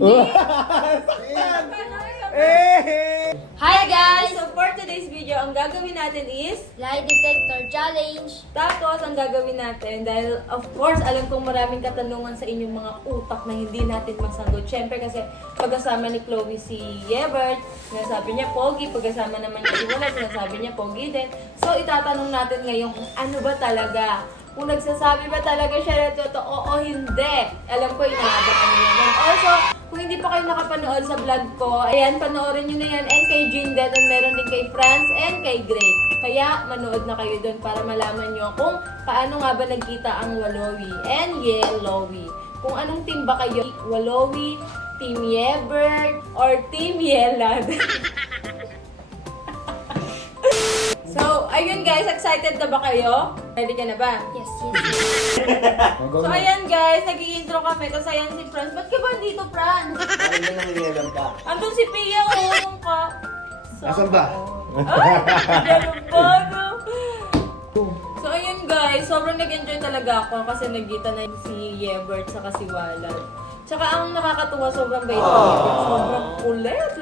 Hi guys! So for today's video, ang gagawin natin is Lie detector challenge. tapos ang gagawin natin dahil of course alam kong maraming katanungan sa inyong mga utak na hindi natin masagot. Siyempre kasi pagkasama ni Chloe si Yebert, sinasabi niya pogi, pagkasama naman niya si Wala, sinasabi niya pogi din. So itatanong natin ngayon kung ano ba talaga, kung nagsasabi ba talaga siya na totoo o hindi. Alam ko inaabangan niyo yan. Also, kung hindi pa kayo nakapanood sa vlog ko, ayan, panoorin nyo na yan. And kay Jindet, and meron din kay Franz and kay Gray. Kaya, manood na kayo doon para malaman nyo kung paano nga ba nagkita ang Walowi and Yelowi. Kung anong team ba kayo, Walowi, Team Yebert, or Team Yelad. So, ayun guys, excited na ba kayo? Ready ka na ba? Yes. So, ayan guys, nag-i-intro kami. Tapos ayan si Franz. Ba't ka ba dito, Franz? Ano na nangyayam ka? Andun si Pia, ulong ka. Asan ba? Ay, ganun ba, no? So, ayun guys, sobrang nag-enjoy talaga ako kasi nagkita na si Yebert sa Kasiwalan. Tsaka ang nakakatuwa, sobrang bait ni Yebert. Sobrang kulit.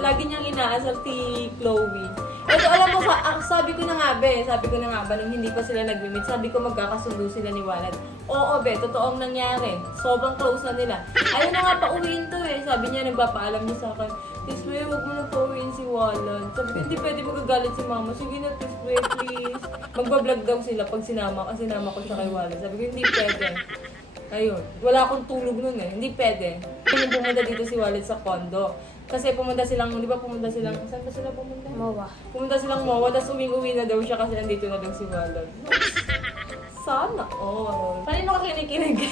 Lagi niyang inaasal si Chloe. Ito, alam mo, sabi ko na nga ba, nung hindi pa sila nag-meet, sabi ko magkakasundo sila ni Walad. Oo, be, totoong nangyari. Sobrang close na nila. Ayaw na nga pauwiin to eh. Sabi niya, nagpapaalam niya sa akin, Tiswe, huwag mo na pauwiin si Walad. Sabi ko, hindi pwede magagalit si mama. Sige na, Tiswe, please. Magbablog daw sila pag sinama ko siya kay Walad. Sabi ko, hindi pwede. Ayun, wala akong tulog nun eh. Hindi pwede. Yung pumunta dito si Walid sa condo. Kasi pumunta silang, di ba pumunta silang, saan ba sila pumunta? Mawa. Pumunta silang Mawa, tapos uwi na daw siya kasi nandito na daw si Walid. Sana all. Kanino ka kinikilig?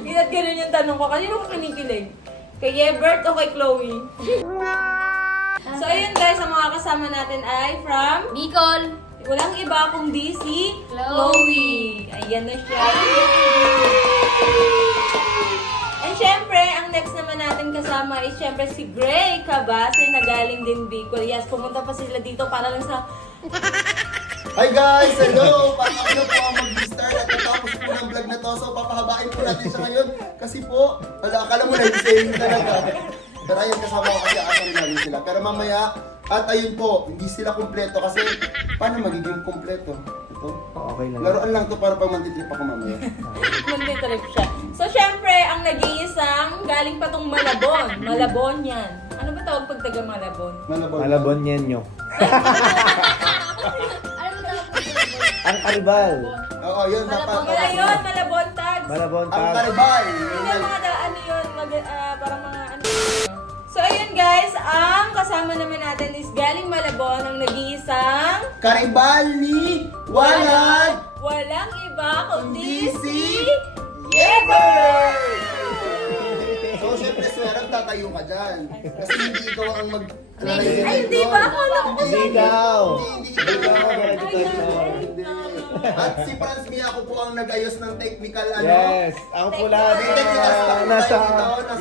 Ginat ganun yung tanong ko, kanino ka kinikilig? Kay Yebert o kay Chloe? So ayun guys, ang mga kasama natin ay from Bicol. walang iba kundi si Chloe. Ayan na siya. And syempre, ang next naman natin kasama is syempre si Gray Cabase na galing din Bicol. Yes, pumunta pa sila dito para lang sa... Hi guys! Hello! Ako na po ang mag-start at natapos po ng vlog na to. So papahabain po natin siya ngayon. Kasi po, akala mo na yung talaga. Pero ayun, kasama ko kasi asang namin sila. Pero mamaya, at ayun po, hindi sila kumpleto kasi paano magiging kumpleto? Ito? Okay lang. Laruan lang to para pag mantitrip ako mamaya. Mag-trip siya. So syempre, ang nag-iisang galing pa tong Malabon. Malabon yan. Ano ba tawag pag taga Malabon? Malabon yan nyo. Ano ba tawag po? Ang karibal. Oo, yun. Malabon. Kaya yun, Malabon tags. Malabon Ang tag. karibal! Hindi mga ano yun, parang mga ano. So ayun guys, ang kasama naman natin is galing Malabon, ang nag-iisang Karibal ni Walad! walang iba kundi si Yeber! So, syempre, swerang tatayo ka dyan. Kasi hindi ikaw ang mag... Ay, hindi ba? Akala ko Hindi ikaw. Hindi ikaw. Hindi. At si Franz Mia, ako po ang nag-ayos ng technical ano. Yes. Ako po lahat. Nasa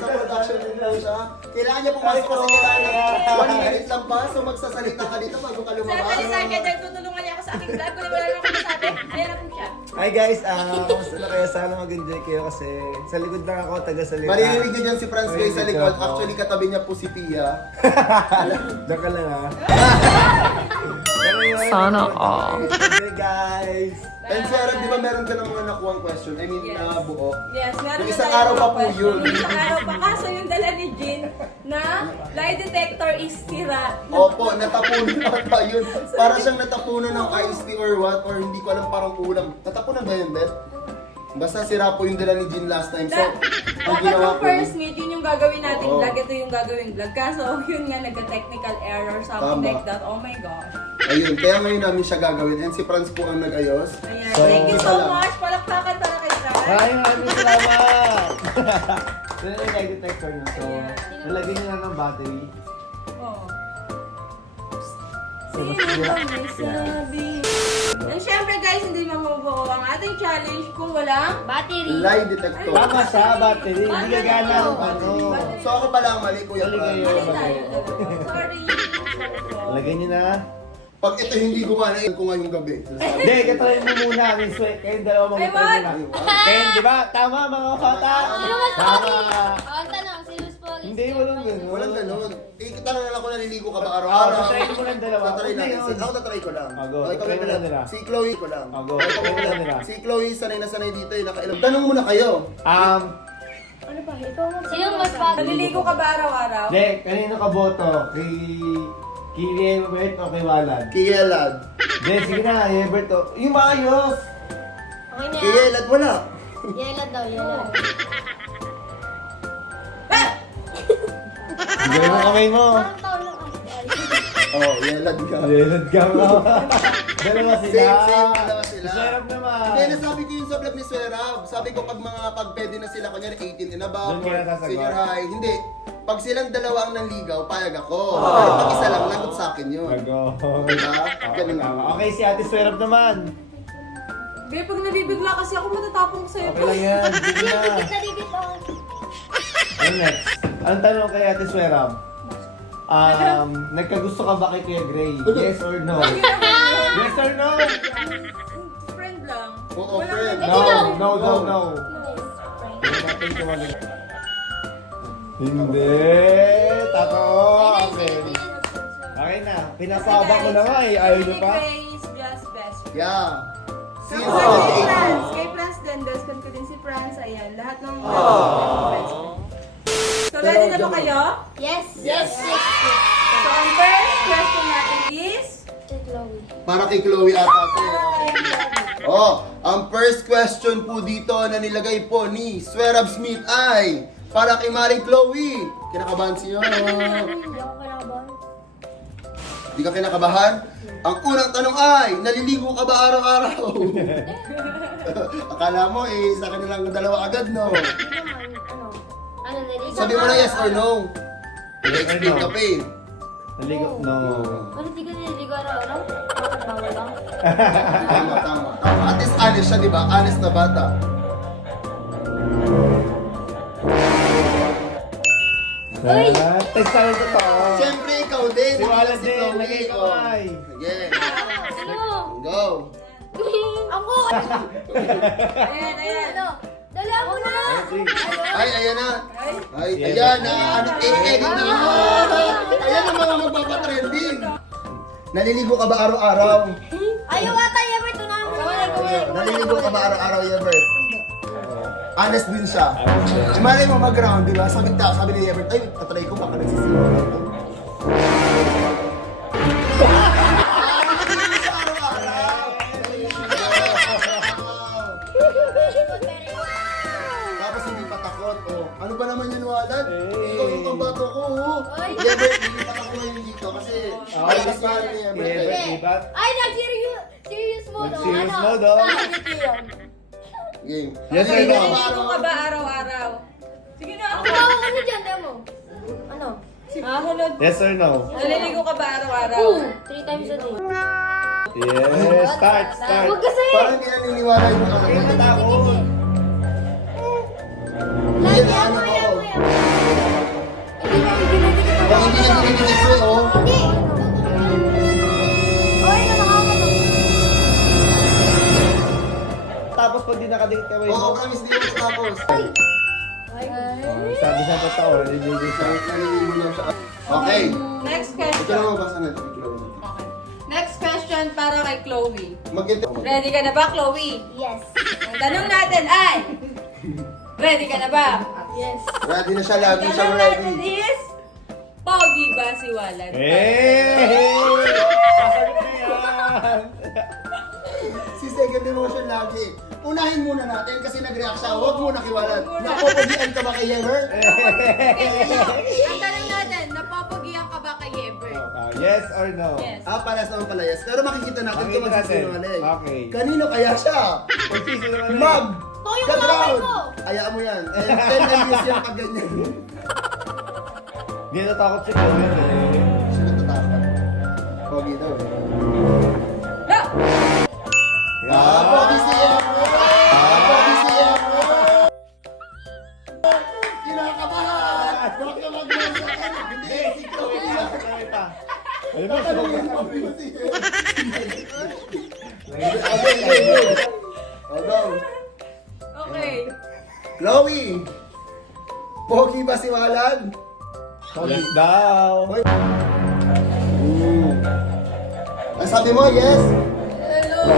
production din po siya. Kailangan niya pumasok kasi kailangan 1 minute lang pa. So magsasalita ka dito bago ka Sir, lumabas. kalisay ka dyan, tutulungan niya ako sa aking vlog. Kung wala naman ako masabi, ayan na po siya. Hi guys, kamusta na kayo? Sana mag-enjoy kayo kasi sa likod lang ako, taga sa likod. Maririnig niyo dyan si Franz kayo sa likod. Actually, katabi niya po si Pia. Diyan ka lang ha. Sana all. Enjoy guys. And Sarah, di ba meron ka ng mga nakuhang question? I mean, Yes. na buo. Yes, meron Yung na isang tayong araw pa mga po question. yun. Yung isang araw pa. Kaso yung dala ni Jean na lie detector is sira. Opo, natapunan ata yun. Para siyang natapunan ng iced tea or what, or hindi ko alam, parang ulam. Natapunan ba yun, Beth? Basta sira po yung dala ni Jean last time. So, ang Dapat ginawa yung ko, first meet, yun yung gagawin nating Oo. vlog. Ito yung gagawin vlog. Kaso yun nga, nagka-technical error, something Tama. like that. Oh my gosh. ayun, kaya ngayon namin siya gagawin. And si Franz po ang nag-ayos. Ayan. So, Thank you so salamat. much. Palakpakan para kay Franz. Maraming salamat! Yan yung light detector nyo. So, Ayan. nalagyan nyo na ng battery. Oh. So, Sino ba may sabi? And syempre guys, hindi mabubuo ang ating challenge kung walang Battery. Lie detector. Tama siya, battery. Hindi gagana ang ano. So ako pala ang mali, Kuya Mali Franz. kayo. mali tayo. Sorry. Lagyan nyo na. Pag ito hindi gumana, yun ko ngayong gabi. Hindi, katry mo muna. May sweat. Kayong dalawa Ay, mag-try wag! muna. Kaya, di ba? Tama mga bata. Sino mas Tama. pogi? Ang tanong, sino mas Hindi, walang ganun. Walang ganun. Eh, tanong na lang kung naliligo ka ba araw-araw. Tatry ko lang dalawa. Tatry Huwag na natin. yun. Ako tatry ko lang. Ah, go. Okay, kami Try mo na lang nila. Si Chloe ko lang. Ah, go. Okay, Try mo lang nila. Si Chloe, sanay na sanay dito eh. Nakailang. Tanong muna kayo. Ano ba? Ikaw mo. Sino mas pag? Naliligo ka ba araw-araw? Hindi, kanino ka boto? Kay Ebert o kay Walad? Kiyelad. Hindi, sige na, Ebert o. Yung maayos! Okay na yan. Kiyelad wala. Yelad daw, yelad. Gawin mo kamay mo. Parang taon lang kasi. Oh, Yelad ka. Leonard ka mo. Dalawa sila. Same, dalawa sila. Sarap naman. Hindi, nasabi ko yun sa vlog ni Swerab. Sabi ko pag pwede na sila, kunyari 18 and above, Doon ka na sasagot. senior high. Hindi. Pag silang dalawa ang nanligaw, payag ako. Pero pag isa lang, lagot sa akin yun. Bago. Diba? Ganun lang. Okay, si Ate Swerab naman. Be, pag nabibigla kasi ako matatapong sa'yo. Okay lang yan. Sige na. Nalibit ako. Ano next? Anong tanong kay Ate Swerab? Nagkagusto ka ba kay Kuya Gray? Yes or no? Yes or no? Friend lang. Oo, Wala friend. na- No, no, no, no. Yes, Hindi natin tumalig. Hindi. Tato. Okay. Okay na. Pinasabak ko na nga eh. Ayaw niyo pa? Si Gray is just best friend. Yeah. Since Tapos kay 18. Franz. Kay Franz din, best friend ko din si Franz. Ayan, lahat ng friends ko. So, ready na ba kayo? Yes, yes, yes. So, ang first question natin is... Chloe. Para kay Chloe ata to. Oh, ang first question po dito na nilagay po ni Swerab Smith ay para kay Maring Chloe. Kinakabahan siya. Hindi ako kinakabahan. Di ka kinakabahan? Ang unang tanong ay, naliligo ka ba araw-araw? Akala mo eh, sa kanilang dalawa agad, no? Hindi naman, ano, naliligo Sabi mo na yes or no. Explain ka pa eh. Naligo? No. Ano, di ka naliligo araw-araw? Bakit bawal lang? Tama, tama, tama. At least honest siya, di ba? Honest na bata. Text tayo totoo. Siyempre, ikaw din. Si Wala Si din. Chloe, Lagay oh. kamay. Sige. Ano? Go. Ako! Ayan, ayan. Ano? Dali ako na! Ay, ayan na. Ay, Yes. ayan na. Ano, edit na. Ayan ang mga magpapatrending. Naliligo ka ba araw-araw? Ayaw ata, Ever, tunahan mo na. Naliligo ka ba araw-araw, Yebert? Honest din siya. Malay mo mag-ground, di ba? Sabi ni Yebert, ay, tatry ko, baka nagsisigaw na ito. Naliligo siya araw-araw. Tapos hindi pa takot, oh. Ano ba naman yun, Walad? Ikaw yung pambato ko, oh. Ay. Yebert, hindi pa ako ngayon dito kasi malakas pa ni Yebert. Yebert. eh. Diba? Ay, nag-serious mode. oh. Serious Ano? mode, oh. Sanity yun. Game. Yes or no? Naliligo ka ba araw-araw? Sige na, Ako ako. daw, ano dyan, demo? Ano? Sunod. Yes or no? Naliligo ka ba araw-araw? 3 times a day. Yes. Start, start. Huwag kasi! Parang hindi naniniwala yung mga Ay, natakot. Lagi ako, yan mo yan. Hindi na, hindi na, hindi na. Baka hindi na dinidikit ko, oh. Hindi! Oy, nakakato. Tapos pag di nakadikit ka Oo, promise, hindi ko tapos. Ay! Sabi sa totoo, naliligo siya. Naliligo lang siya. Okay. Next Ito question. na mabasa natin. Okay. Next question para kay Chloe. Magkita. Ready ka na ba, Chloe? Yes. Ang tanong natin ay... Ready ka na ba? Yes. Ready na siya, lagi Ang siyang tanong natin ready. is... Pogi ba si Walad? Hey! Sasagot na yan! Si second emotion lagi. Unahin muna natin kasi nag-react siya. Huwag muna kiwalan. Napopogian ka ba kay Ever? Ang tanong natin, napopogihan ka ba kay Ever? Yes or no? Yes. Palas naman pala yes. Pero makikita natin kung Makikita natin. magsisinungaling. Okay. Kanino kaya siya? Pag sisinungaling. Mag! Toyo The na ground! ako! Hayaan mo yan. 10 years yan pag ganyan. Hindi natakot si Chloe. Siya natatakot. Pogi daw eh. No! Pogi si Ever! Pogi si Ever! Kinakabahan! Huwag ka mag-mention. Hindi, si Chloe yan. Ayun mo, Tatanungin mo si Ever. Go. Okay. Chloe! Pogi ba si Walad? Yes daw. Ang sabi mo, yes? Hello.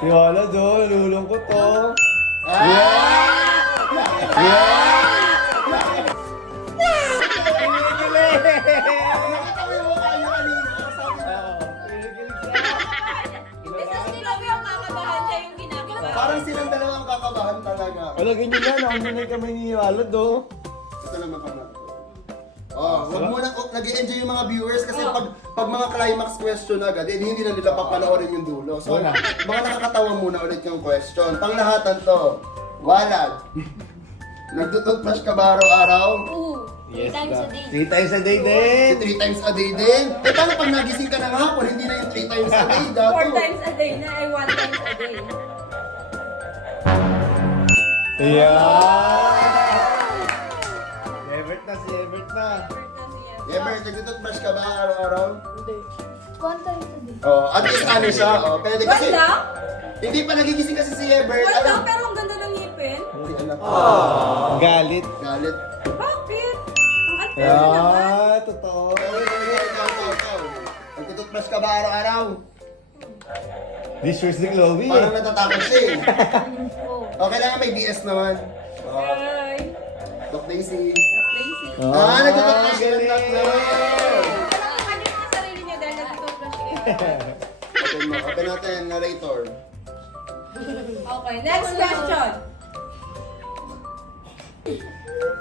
Si Wala do, lulungkot to. Nakita mo yung mukha niya kanina. Sabi mo. Basta si Chloe ang kakabahan, siya yung ginagawa. Parang silang dalawang kakabahan talaga. Wala ganyan yan, ako muna kami ni Wala do. Ito naman pang natin. Oh, wag muna nag-enjoy yung mga viewers kasi pag mga climax question agad, hindi na nila papanoorin yung dulo. So, Wala. mga nakakatawa muna ulit yung question. Panglahatan to, Walad. Nagtututbrush ka ba araw-araw? Oo. Yes Times daw. a day. 3 times a day Si din. 3 times a day din? Eh paano pag nagising ka ng hapon, hindi na yung 3 times a day, dato? 4 times a day na, ay 1 times a day. Yeah. Evert na, si Evert na. Ever, nagtututbrush ka ba araw-araw? Hindi. One times a day. Oh, at least ano siya, oh, pwede kasi... Wala? Hindi pa nagigising kasi si Ebert. Wala, pero ang ganda ng ngipin. Hindi, anak. Galit. Galit. Bakit? Ang unfair naman. Ah, totoo. Ikaw. Nagtututbrush ka ba araw-araw? This was the Chloe. Parang natatakot siya eh. Oo. Okay lang, may DS naman. Oh, Hi. Doc Daisy. Lazy. Nagtututbrush ka ng galing. tatlo. Alam mo yung mga sarili niya dahil nag-toothbrush kayo. Open natin, narrator. Okay, next question.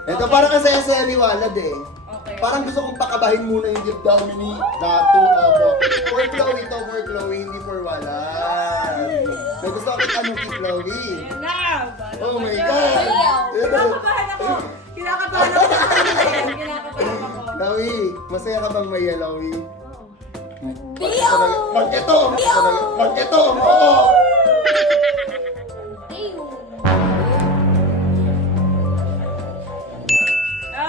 Ito parang kasaya-saya ni Walad eh. Okay. Parang gusto kong pakabahin muna yung deep down ni Dato Abo. For Chloe to, for Chloe, hindi for Walad. So gusto ko tanong kay Chloe. Ayan na. Oh my God! Kinakabahan ako. Kinakabahan ako sa sarili. Kinakabahan ako. Chloe, masaya ka bang may Chloe? Bio! Pag ito! Pag ito! Oo! Ew.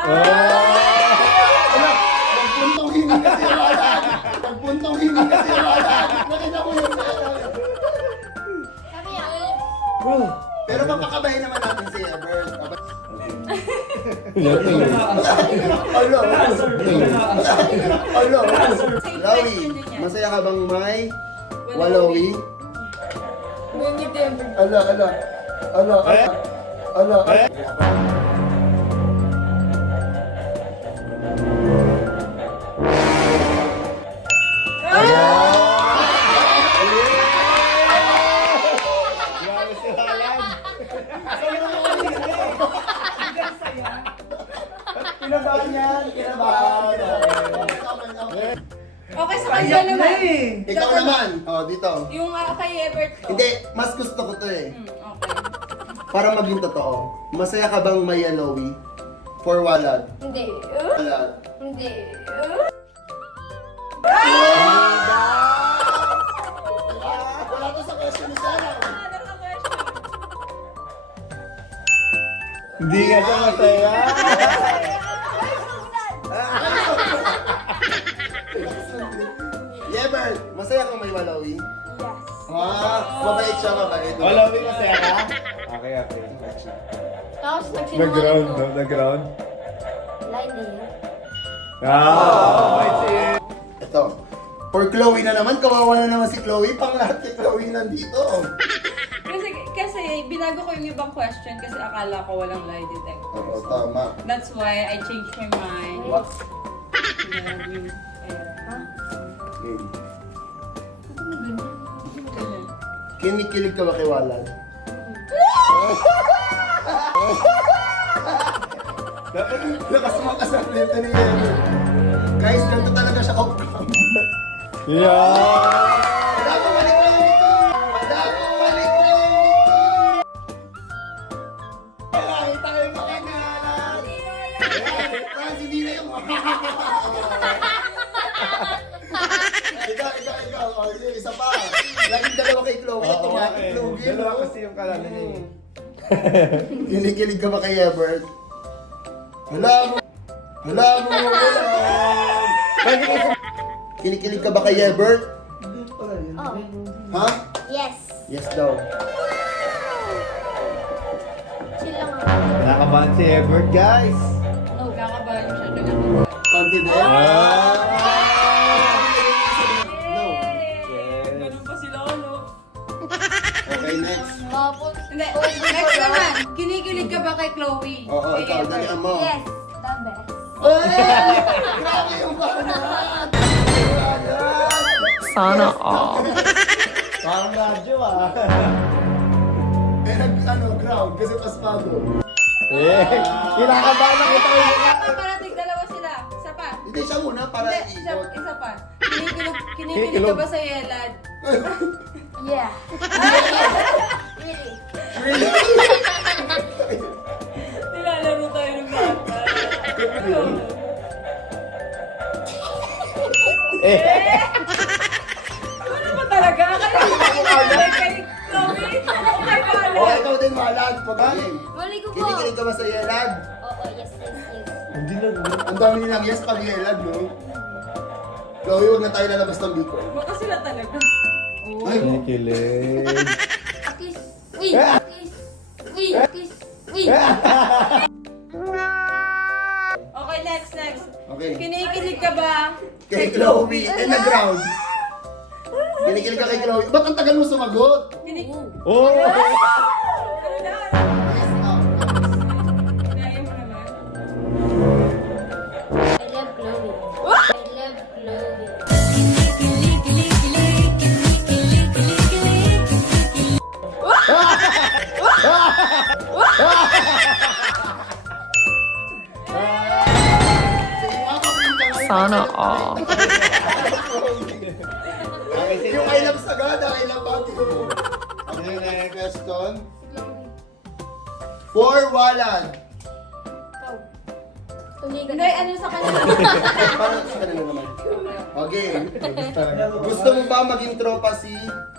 Ala, magpuntong hindi kasi wala. Magpuntong hindi kasi wala. Nakita mo yung Sabi niya, pero papakabahin naman natin si Ebert. Alo. Alo. Lawi, masaya ka bang may Walawi? Ngunit din. Ala. Grabe si Walad. Kinabahan yan, kinabahan. Okay, sa kanya naman. Ikaw naman. Oh, dito. Yung kay Ebert ko. Hindi, mas gusto ko to eh. Okay. Para maging totoo. Masaya ka bang may Aloy? For Walad? Hindi. Walad. Hindi. Wala to sa question ni Sarah. Hindi nga siya masaya. Yeber, masaya kang may Walawi? Yes. Mabait siya, mabait. Wala, may masaya ka? Okay. Tapos nagsinungaling Nag-ground, no? no? Nag-ground. Line eh. Wait, si Ito. For Chloe na naman, kawawa na naman si Chloe. Pang lahat kay Chloe nandito. Kasi binago ko yung ibang question kasi akala ko walang lie detector. Oo, tama. That's why I changed my mind. What? Kinikilig ka ba kay Walad? Dapat Lakas mo kasaklito ni Yeber. Guys, ganito talaga siya off-cam. yeah. Wala akong mali ko yung Mickey! Wala akong mali ko yung Mickey! Kailangan tayo makingalan! Franz, hindi na yung... Ikaw. Oh, yun, isa pa. Laging dalawa kay Chloe. Automatic Chloe. Dalawa kasi yung kalala niya eh. Kinikilig ka ba kay Ebert? Wala mo. Kinikilig ka ba kay Ebert? Oh. Ha? Yes. Yes daw. Chill lang ako. Nakabahan si Ebert, guys. No. Nakabahan confident. Ah. No. Ganun pa sila, ano? Okay, next. Tapos, Hindi, next naman. Kinikilig ka ba kay Chloe? Oo, Kay ikaw, Ever? dalian mo. yes, the best. Ay! Grabe yung banat! Sana all. Parang radyo ah. Eh, ground, kasi pasmado. Eh, kinakabahan ako tayo. Parating dalawa sila. Isa pa. Hindi siya muna para Hindi, ikot. isa pa. Kinikilig ka Kinikilig. ba sa Yelad? Yeah. Really? Really? Nilalaro tayo ng bata. Ano ba talaga? Kaya kay Chloe? Kay Oh, Walad? ikaw din walad. Pag-game. Mali ko po. Kinikilig ka ba sa Yelad? Oo, yes, yes, yes. Hindi na. Ang dami nilang yes pag Yelad, no? Chloe, huwag na tayo lalabas ng Bicol. Baka sila talaga. Ay, Kinikilig. Kiss. Uy! Kiss. Uy! Kiss. Uy! Okay, next. okay. Kinikilig ka ba? Kay Chloe, and the ground. Kinikilig ka kay Chloe. Ba't ang tagal mo sumagot? Oh! Ano na? Yes, ah. Kaya mo naman. I love Chloe. I love Chloe. Sana all. Yung I love Sagada, I love Baguio. Okay, next question. For Walad. Tumigan. Hindi, ano sa kanila? Parang sa kanila naman. Okay. Gusto mo ba maging tropa si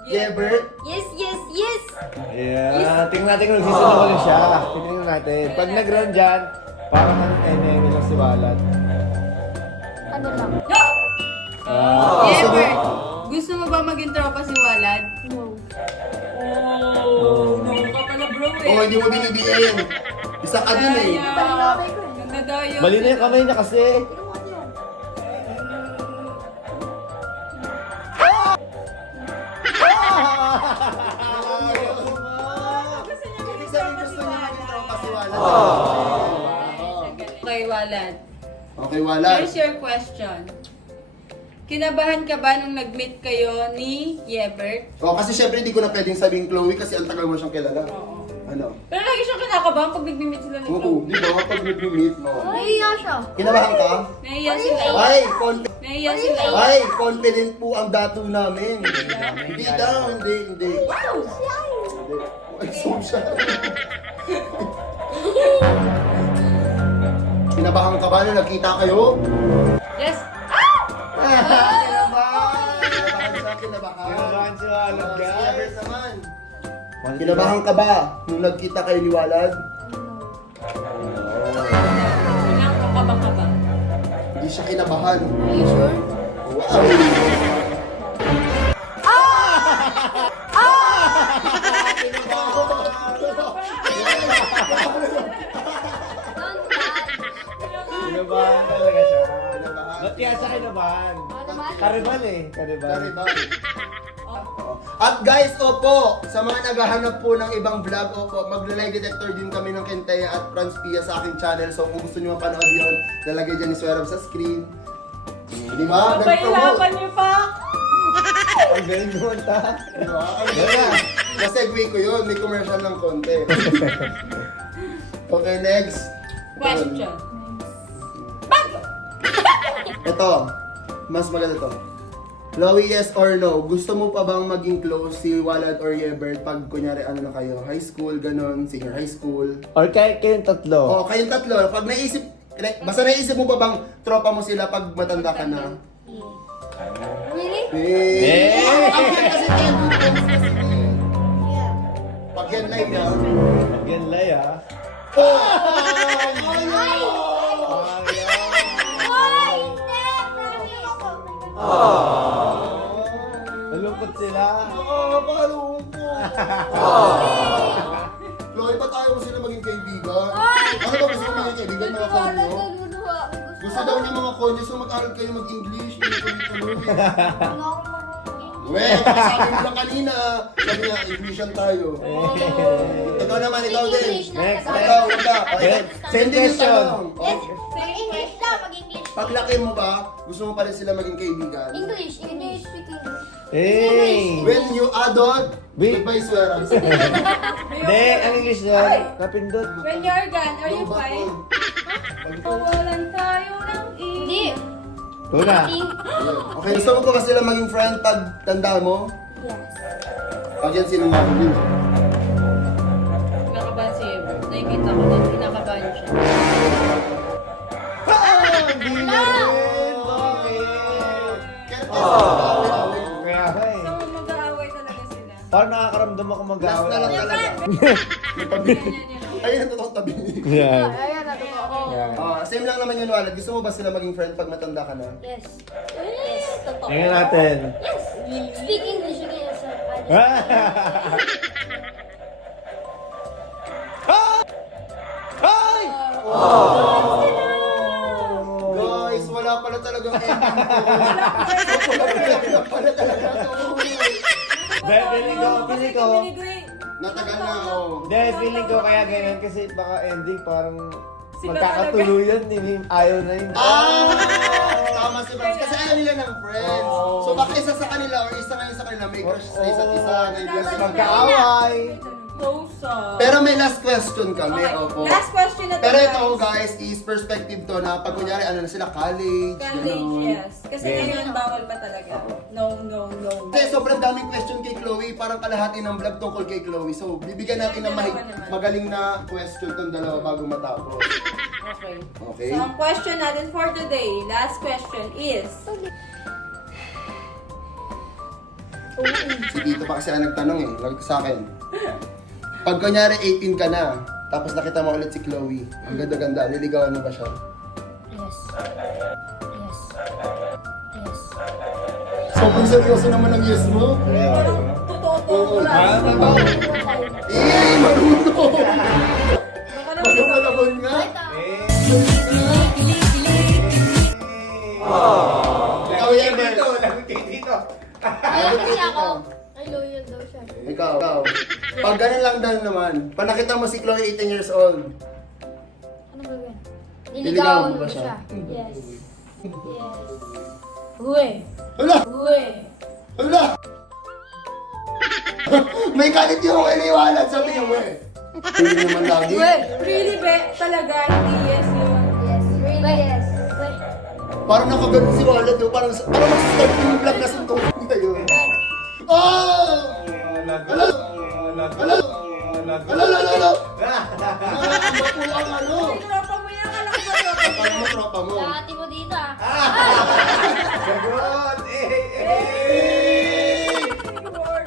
Gebert? Yes, yes, yes! Yeah, tingnan natin kung nagsisunod ko siya. Tingnan natin. Pag nag-run dyan, parang enemy lang si Walad. Ano lang? Ever. Gusto mo ba maging tropa si Walad? No. Oh, no ka pala bro eh. Oo, hindi mo binibiin. Isa ka din eh. Palinaway ko eh. Ganda daw yun. Mali na yung kamay niya kasi. Gusto niya Ibig maging sabihin tropa si gusto niya maging tropa si Walad. Walad. Okay, Walad. Okay, Walad. Here's your question. Kinabahan ka ba nung nag-meet kayo ni Yebert? Oh, kasi syempre hindi ko na pwedeng sabihin Chloe kasi ang tagal mo siyang kilala. Oo. Ano? Pero lagi siyang kinakabahan pag nag-meet sila ni Oo, Chloe. di ba? Pag nag-meet mo. Nahiya siya. Kinabahan ka? Nahiya sila. Ay, Nahiya sila. Ay, confident po ang dato namin. Hindi daw, hindi. Wow! Hindi. Ay, social. Kinabahan ka ba nung nagkita kayo? Yes. Kinabahan! Kinabahan siya, kinabahan. Kinabahan si Walad, Si guys. Everett naman. Kinabahan ka ba nung nagkita kayo ni Walad? Ilang kakaba-kaba. Hindi siya kinabahan. Are you sure? Wow! Don't touch. Kinabahan talaga siya. Kinabahan. Ba't kaya siya kinabahan? Ano naman? Karibal eh. Karibal. Karibal. At guys, opo, sa mga naghahanap po ng ibang vlog, opo, magla-lie detector din kami ng Kenteya at Franz Pia sa aking channel. So kung gusto nyo mapanood yun, lalagay dyan ni Swerab sa screen. Di ba? Pahirapan niyo pa. Ang galing naman ta. Di ba? Yan na. Nasegue ko yun. May commercial ng konti. Okay, next. Question. Ito. Mas maganda to. Chloe, yes or no? Gusto mo pa bang maging close si Walad or Yebert pag kunyari ano na kayo? High school, ganon, senior high school. Or kayong tatlo. O, kayong tatlo. Pag naisip, basta naisip mo pa bang tropa mo sila pag matanda ka na? Really? Eh! Ang yan kasi 10 good friends kasi eh. Yeah. Pag yan live na. Pag yan lay ah. Oh! Ay! Ay! Hindi! Nalungkot sila. Chloe, ba't ayaw mo sila maging kaibigan? Ano ba gusto mo maging kaibigan? Mga call nyo? Gusto daw niya mga call Conjus, so mag-aral kayo mag-English. Wala akong marunong. Weh, sabi mo lang kanina. Sabi nga, Englishan tayo. Ikaw naman, ikaw din. English na Next, tayo. Ikaw, ikaw. Okay. Same question. Yes, mag-English lang, mag-English. Paglaki mo ba, gusto mo pa rin sila maging kaibigan? English, speak English. Hey! When you adult, Wait. goodbye swear. Hindi, ang English doon. Napindot. When you're gone, are you fine? Mawalan tayo ng Hindi. Tuna. Okay, gusto mo ba sila maging friend pag tanda mo? Yes. Pag yan sinungaling yun. Nakabahan si Ever. Nakikita ko na kinakabahan siya. Hindi na rin! Bakit? Kaya nga eh. So, mag-aaway talaga sila. Parang nakakaramdam ako Last mag-away. na lang talaga. Ayun, totoong tabi. Yan. Ayan, natuto ako. Yan. Same lang naman yun, Walad. Gusto mo ba sila maging friend pag matanda ka na? Yes. Yes, totoo. Tingnan natin. Yes. Speak English again, sir. Ay! Guys, wala pala talagang ending to. Wala pala talaga to. Dahil feeling ko, Natagal na, oh. Dahil feeling ko kaya ganyan kasi baka ending parang Sila magkakatuluyan, ayaw na yun. Tama si Brad. Kasi ayaw nila ng friends. So baka isa sa kanila or isa ngayon sa kanila may crush sa isa't isa. Kasi magkaaway. So sad. Pero may last question kami, Okay, opo. last question na to, Pero ito guys, is perspective to na pag kunyari ano na sila, college, College, gano'n. yes. Kasi ngayon, bawal pa talaga. No, no, no. Kasi sobrang daming question kay Chloe, parang kalahati ng vlog tungkol kay Chloe. So, bibigyan natin ng magaling na question tong dalawa bago matapos. Okay. Okay? So, ang question natin for today, last question is, Si Tito pa kasi ang nagtanong eh, lagot sa akin. Pag kunyari 18 ka na, tapos nakita mo ulit si Chloe, ang ganda-ganda, liligawan mo ba siya? Yes. Yes. Yes. Sobrang seryoso naman ang yes mo. parang totoo po. Oo. Wala. Eh, marunong! Baka naman Malabon nga. Ikaw yan, Dito, lagot kayo dito. Ayan kasi ako. Ay, loyal daw siya. Ikaw. Pag ganun lang daw naman, pag nakita mo si Chloe 18 years old, Ano gawin? Niligawan Niligawan mo ba ko siya? siya. Yes. Yes. Uwe. hala! Uwe. Hala! May galit yung iniwalat, sabi niya, we. Hindi naman lagi. Uwe. Really, be, talaga, hindi yes yun. Yes. Really, yes. Uwe. Parang nakagalit si Walad, no? Parang mag-start yung vlog na suntok niya yun. Oh! Hala! Hala! Hala! Ang bapo ang ano? Tropa mo yan, alam ko ba tropa mo? Parang mo tropa mo. Dati mo dito ah. Sagot!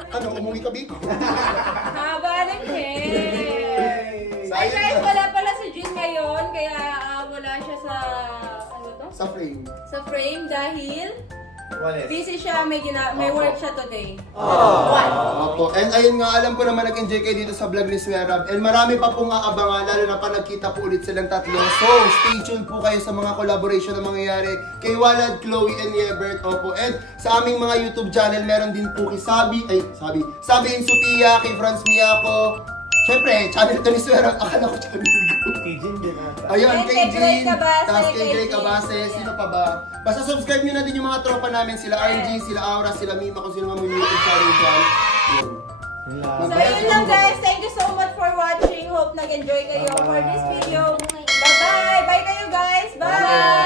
Ano, umuwi ka, Biko? Haba ng hair. Ay guys, wala pala si Jin ngayon, kaya wala siya sa, ano to? Sa frame. Sa frame dahil Walis. busy siya, may work siya today. Opo. And ayun nga, alam ko naman nag-enjoy kayo dito sa vlog ni Swerab. And marami pa pong aabangan, lalo na pa nagkita po ulit silang tatlo. So, stay tuned po kayo sa mga collaboration na mangyayari kay Walad, Chloe, and Yebert. Opo. And sa aming mga YouTube channel, meron din po kay Sabi and Sophia, kay Franz Miyako. Siyempre, channel to ni Swerab. Akala ko channel ko. Kay Jin din ata. Ayun, And kay kay Grey Jean, Cabase, tapos kay kay Grey Jean. Cabase, sino pa ba? Basta subscribe nyo na din yung mga tropa namin, sila RG, sila Aura, sila Mima, kung sino mga may YouTube channel dyan. Yun. So yun lang guys, thank you so much for watching. Hope nag-enjoy kayo for this video. Bye-bye! Bye kayo guys! Bye!